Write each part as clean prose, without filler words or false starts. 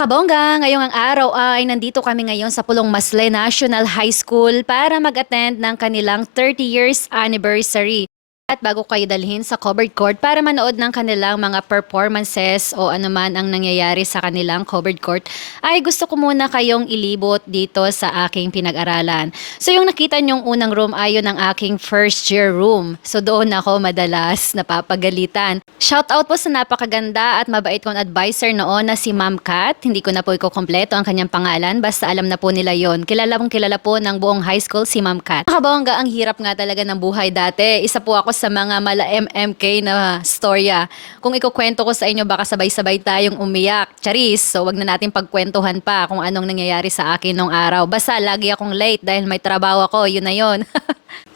Mga kabongga, ngayong ang araw ay nandito kami ngayon sa Pulong Masle National High School para mag-attend ng kanilang 30 years anniversary. At bago kayo dalhin sa covered court para manood ng kanilang mga performances o anuman ang nangyayari sa kanilang covered court, ay gusto ko muna kayong ilibot dito sa aking pinag-aralan. So yung nakita nyong unang room ay yun ang aking first year room. So doon ako madalas napapagalitan. Shout out po sa napakaganda at mabait kong advisor noon na si Ma'am Kat. Hindi ko na po ikukompleto ang kanyang pangalan, basta alam na po nila yon. Kilala po ng buong high school si Ma'am Kat. Nakabongga, ang hirap nga talaga ng buhay dati. Isa po ako sa mga mala MMK na storya. Kung ikukwento ko sa inyo, baka sabay-sabay tayong umiyak. Charis, so wag na natin pagkwentuhan pa kung anong nangyayari sa akin nung araw. Basta lagi akong late dahil may trabaho ako, yun na yun.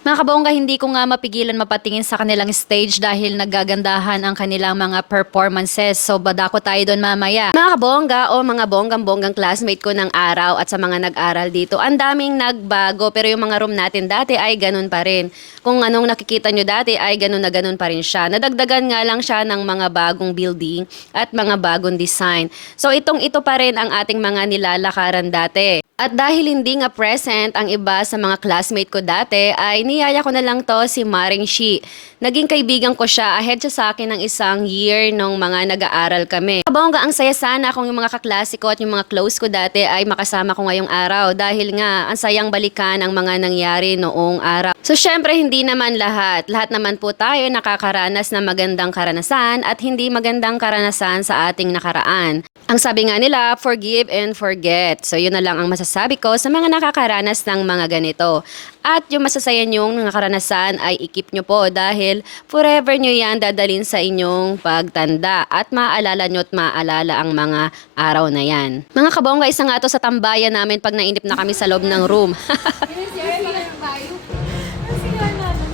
Mga kabongga, hindi ko nga mapigilan mapatingin sa kanilang stage dahil nagagandahan ang kanilang mga performances. So badako tayo doon mamaya. Mga kabongga o mga bonggang-bonggang classmate ko ng araw at sa mga nag-aral dito, ang daming nagbago pero yung mga room natin dati ay ganun pa rin. Kung anong nakikita nyo dati ay ganun na ganun pa rin siya. Nadagdagan nga lang siya ng mga bagong building at mga bagong design. So ito pa rin ang ating mga nilalakaran dati. At dahil hindi nga present ang iba sa mga classmate ko dati, ay niyaya ko na lang to si Maring Shi. Naging kaibigan ko siya, ahead siya sa akin ng isang year nung mga nag-aaral kami. Kabongga, ang saya sana kung yung mga kaklase ko at yung mga close ko dati ay makasama ko ngayong araw dahil nga ang sayang balikan ang mga nangyari noong araw. So syempre hindi naman lahat. Lahat naman po tayo nakakaranas ng magandang karanasan at hindi magandang karanasan sa ating nakaraan. Ang sabi nga nila, forgive and forget. So yun na lang ang masasabi ko sa mga nakakaranas ng mga ganito. At yung masasaya nyong mga karanasan ay ikip nyo po dahil forever nyo yan dadalin sa inyong pagtanda at maaalala nyo at maaalala ang mga araw na yan. Mga kabongga, isa nga to sa tambayan namin pag nainip na kami sa loob ng room.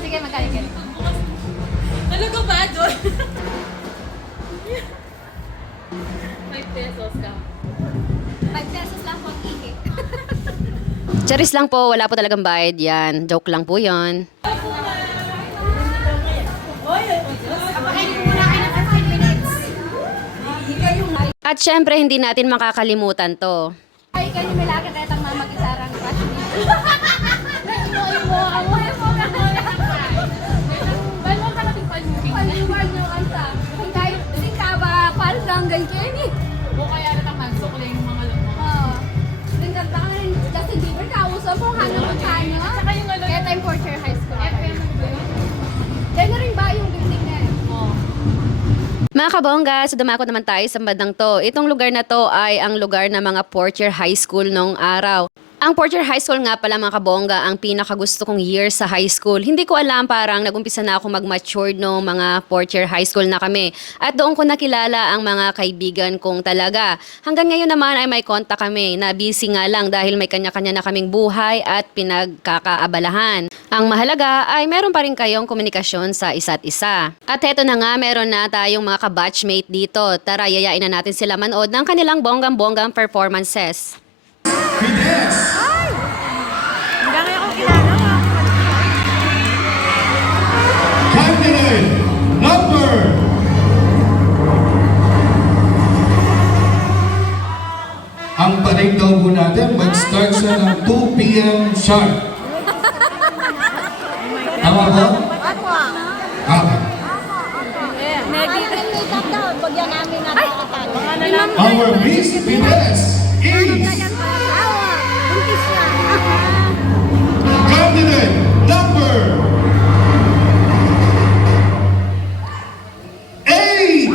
Sige, magkalik yan. Talaga ba doon? 5 pesos ka. 5 pesos lang po ihip. Charis lang po, wala po talagang bayad yan. Joke lang po yon. At syempre, hindi natin makakalimutan to. Ay, kayo may lagi kahit ang mamagisarang crush niya. Balmong ka natin palmugin. Palmugin nyo ang sa. Kahit ka ba, parang lang ganyan eh. O kaya natang magsukla yung mga lamang. Oo. Nagkanta ka rin, Justin Bieber, kauso mo, hanap mo kanya. Saka yung ano. Kaya time Porcher High School. FM ba yun? Diyan na rin ba yung building na yun? Oo. Mga kabongga, so dumako naman tayo sa bandang to. Itong lugar na to ay ang lugar ng mga Porcher High School nung araw. Ang Porcher High School nga pala mga kabongga, ang pinakagusto kong year sa high school. Hindi ko alam, parang nagumpisa na ako mag-mature nung mga Porcher High School na kami. At doon ko nakilala ang mga kaibigan kong talaga. Hanggang ngayon naman ay may kontak kami na busy nga lang dahil may kanya-kanya na kaming buhay at pinagkakaabalahan. Ang mahalaga ay meron pa rin kayong komunikasyon sa isa't isa. At heto na nga, meron na tayong mga kabatchmate dito. Tara, yayain na natin sila manood ng kanilang bonggang-bonggang performances. BTS! Hanggang ngayon ko kilala. Candidate number... Ang panig daw po natin, mag-start siya ng 2 p.m. sharp. Tama ba? Okay. Our Miss BTS is... Candidate number 8!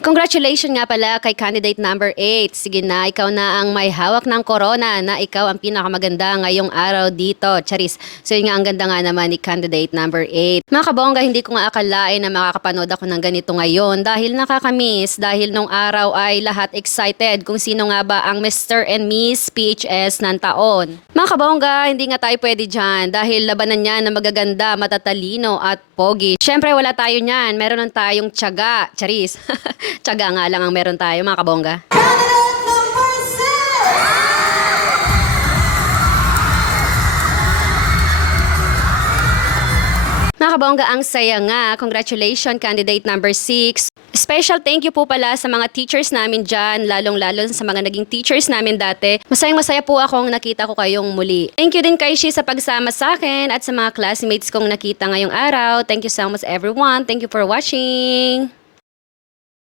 Congratulations nga pala kay candidate number 8. Sige na, ikaw na ang may hawak ng corona na ikaw ang pinakamaganda ngayong araw dito. Charis. So yun nga, ang ganda nga naman ni candidate number 8. Mga kabongga, hindi ko nga akalain na makakapanood ako ng ganito ngayon dahil nakakamiss. Dahil nung araw ay lahat excited kung sino nga ba ang Mr. and Miss PHS ng taon. Mga kabongga, hindi nga tayo pwede dyan dahil labanan niya na magaganda, matatalino at pogi. Syempre wala tayo niyan. Meron lang tayong tiyaga. Charis. Tiyaga nga lang ang meron tayo mga kabongga. Candidate number 6! mga kabongga, ang saya nga. Congratulations, candidate number 6. Special thank you po pala sa mga teachers namin dyan, lalong-lalo sa mga naging teachers namin dati. Masayang-masaya po akong nakita ko kayong muli. Thank you din kay Shi sa pagsama sa akin at sa mga classmates kong nakita ngayong araw. Thank you so much everyone. Thank you for watching.